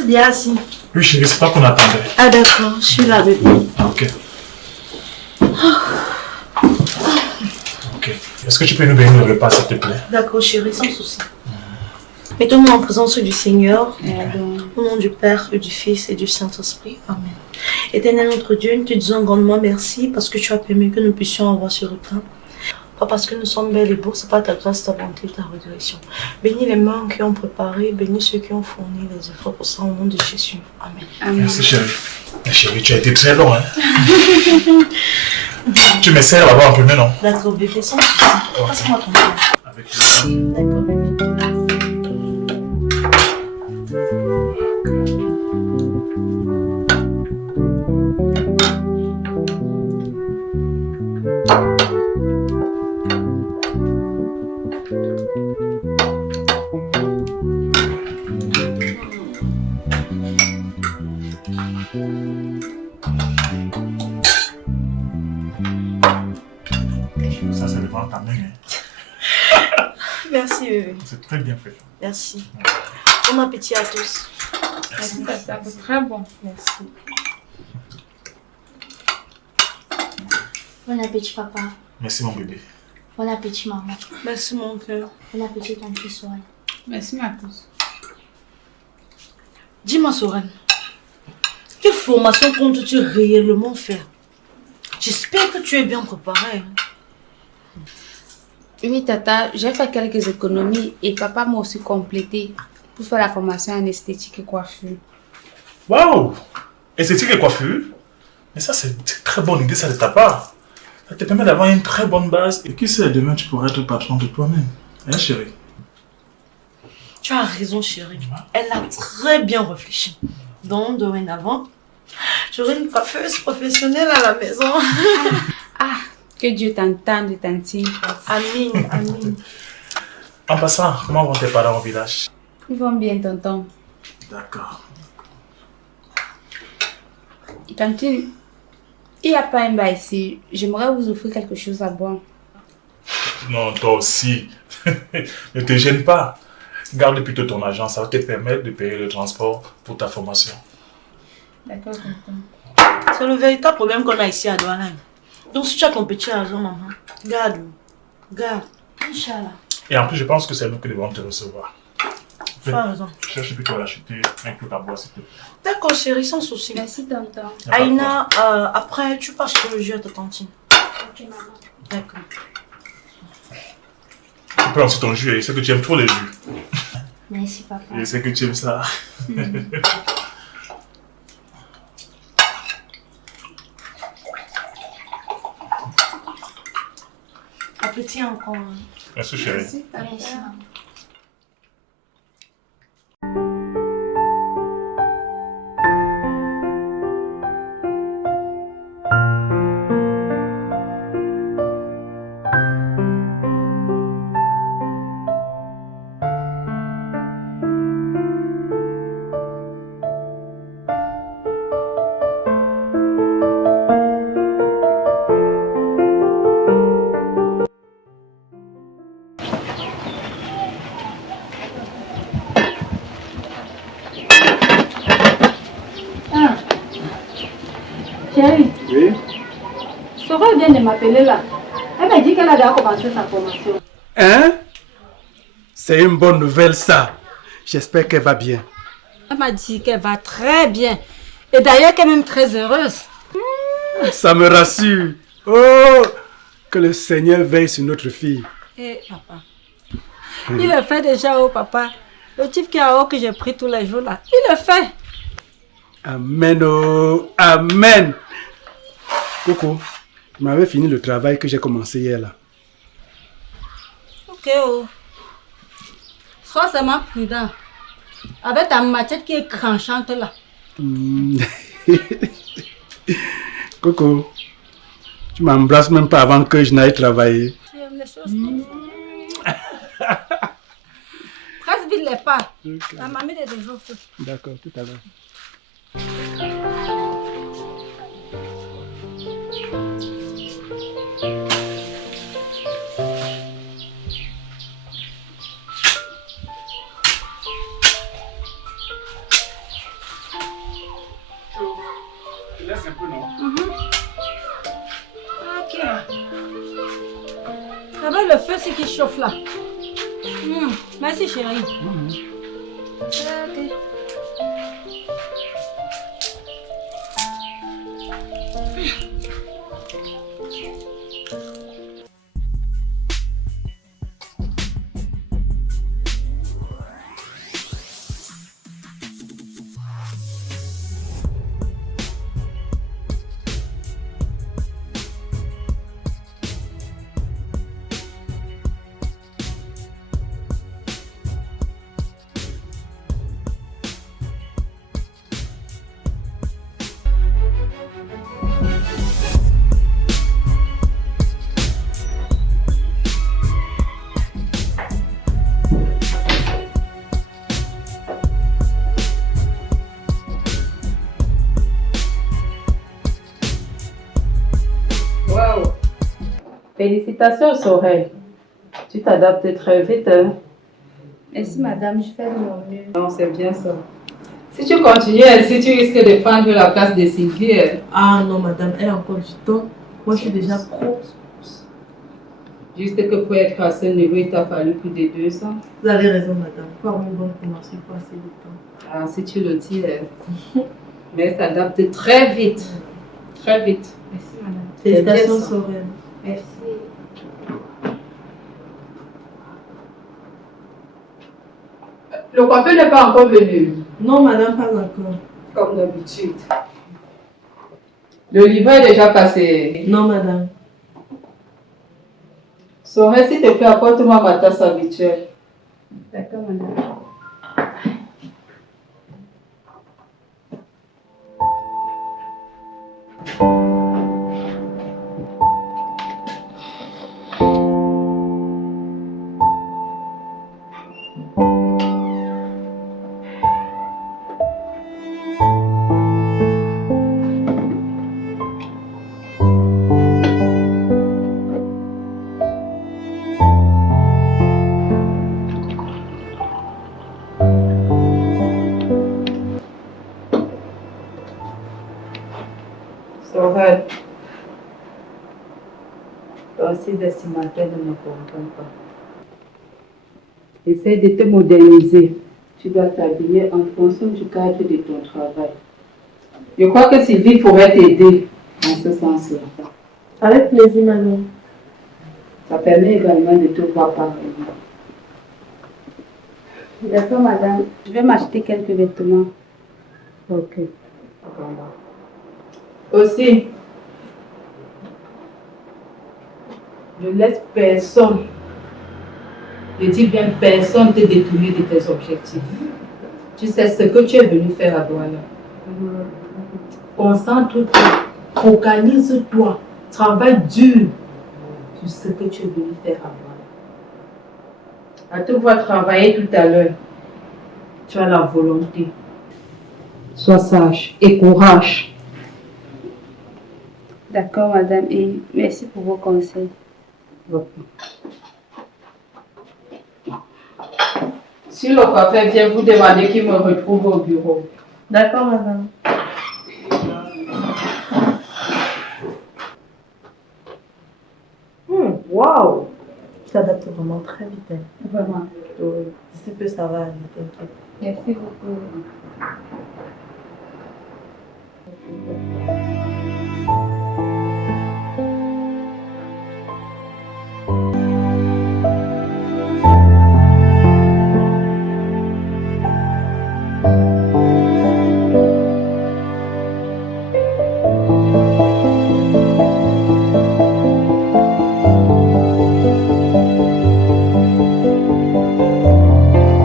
c'est bien assis. Oui, chérie, c'est toi qu'on attendait. Ah d'accord, je suis là, bébé. Ah, ok. Ok. Est-ce que tu peux nous donner le repas, s'il te plaît? D'accord, chérie, sans souci. Mettons-nous en présence du Seigneur, au nom du Père et du Fils et du Saint-Esprit. Amen. Éternel notre Dieu, nous te disons grandement merci parce que tu as permis que nous puissions avoir ce repas. Pas parce que nous sommes belles et beaux, c'est pas ta grâce, ta bonté, ta résurrection. Bénis les mains qui ont préparé, bénis ceux qui ont fourni les efforts pour ça au nom de Jésus. Amen. Amen. Merci, chérie. Mais chérie, tu as été très long, hein? Tu m'essayes là-bas un peu, mais non? D'accord, bébé, sans souci. Passe-moi ton temps. Avec plaisir. D'accord, bébé. Ça, c'est devant ta main, hein? Merci, bébé. C'est très bien fait. Merci. Bon appétit à tous. Merci, papa. C'est très bon. Merci. Bon appétit, papa. Merci, mon bébé. Bon appétit, maman. Merci, mon cœur. Bon appétit, ton petit soir. Merci, ma pousse. Dis-moi, Soren, quelle formation comptes-tu réellement faire? J'espère que tu es bien préparée. Hein? Oui, tata, j'ai fait quelques économies et papa m'a aussi complété pour faire la formation en esthétique et coiffure. Waouh! Esthétique et coiffure? Mais ça, c'est une très bonne idée, ça, de ta part. Ça te permet d'avoir une très bonne base. Et qui sait, demain, tu pourras être patron de toi-même. Hein, chérie? Tu as raison, chérie. Elle a très bien réfléchi. Donc, dorénavant, j'aurai une coiffeuse professionnelle à la maison. Ah, que Dieu t'entende et t'entende. Amin, amin. En passant, comment vont tes parents au village? Ils vont bien, tonton. D'accord. Tantine, il n'y a pas un bar ici. J'aimerais vous offrir quelque chose à boire. Non, toi aussi. Ne te gêne pas. Garde plutôt ton argent, ça va te permettre de payer le transport pour ta formation. D'accord, tonton. C'est le véritable problème qu'on a ici à Douala. Donc, si tu as ton petit argent, maman, garde-le. Garde. Inch'Allah. Et en plus, je pense que c'est nous qui devons te recevoir. Tu as raison. Cherche plutôt à l'acheter un peu à boire, s'il te plaît. D'accord, chérie, sans souci. Merci, tonton. Y a pas de Aïna, après, tu passes sur le jus à ta tantine. Ok, maman. D'accord. Tu prends aussi ton jus, je sais que tu aimes trop les jus. Merci, papa. Je sais que tu aimes ça. Appétit encore. Merci, chérie. Merci, tata. Merci, maman. Chérie, Oui. Sora vient de m'appeler là. Elle m'a dit qu'elle a déjà commencé sa formation. Hein? C'est une bonne nouvelle ça. J'espère qu'elle va bien. Elle m'a dit qu'elle va très bien. Et d'ailleurs qu'elle est même très heureuse. Ça me rassure. Oh, que le Seigneur veille sur notre fille. Et papa, il le fait déjà au papa. Le type qui a haut que j'ai pris tous les jours là, il le fait. Amen, oh, amen. Coco, tu m'avais fini le travail que j'ai commencé hier là. Ok, oh. Sois seulement prudent. Avec ta machette qui est tranchante là. Coco, tu m'embrasses même pas avant que je n'aille travailler. Tu aimes les choses comme ça. Presse vite les pas. Ok. La mamie est déjà au feu. D'accord, tout à l'heure. stresse un peu, non? Ok. Ah ben, le feu, c'est qui chauffe là. Merci, chérie. Ok. Waouh! Félicitations, Sorel. Tu t'adaptes très vite, hein? Merci madame, je fais de mon mieux. Non, c'est bien ça. Si tu continues ainsi, tu risques de prendre la place de Sylvie. Ah non, madame, elle a encore du temps. Moi, je suis déjà pro. Juste que pour être à ce niveau, il t'a fallu plus de 2 ans. Vous avez raison, madame. Pour avoir une bonne formation, il faut assez de temps. Ah, si tu le dis, mais elle s'adapte très vite. Très vite. Merci, madame. Félicitations, bien ça. Sorel. Merci. Le coiffeur n'est pas encore venu, Non, madame, pas encore. comme d'habitude. Le livre est déjà passé. Non, madame. Sorel, s'il te plaît, apporte-moi ma tasse habituelle. D'accord madame. Sorel, ton site estimateur ne me comprend pas. Essaye de te moderniser. Tu dois t'habiller en fonction du cadre de ton travail. Je crois que Sylvie pourrait t'aider en ce sens-là. Avec plaisir, madame. Ça permet également de te voir pareillement. D'accord madame, je vais m'acheter quelques vêtements. Ok. Aussi, ne laisse personne, je dis bien personne, te détourner de tes objectifs. Tu sais ce que tu es venu faire à Douala. Concentre-toi, organise-toi, travaille dur sur ce que tu es venu faire à Douala. À te voir travailler tout à l'heure, tu as la volonté. Sois sage et courage. D'accord madame et merci pour vos conseils. Si le coiffeur vient vous demander qu'il me retrouve au bureau. D'accord, madame. Waouh! Tu t'adaptes vraiment très vite. Hein. Vraiment. Oui. D'ici peu, ça va aller, t'inquiète. Merci beaucoup.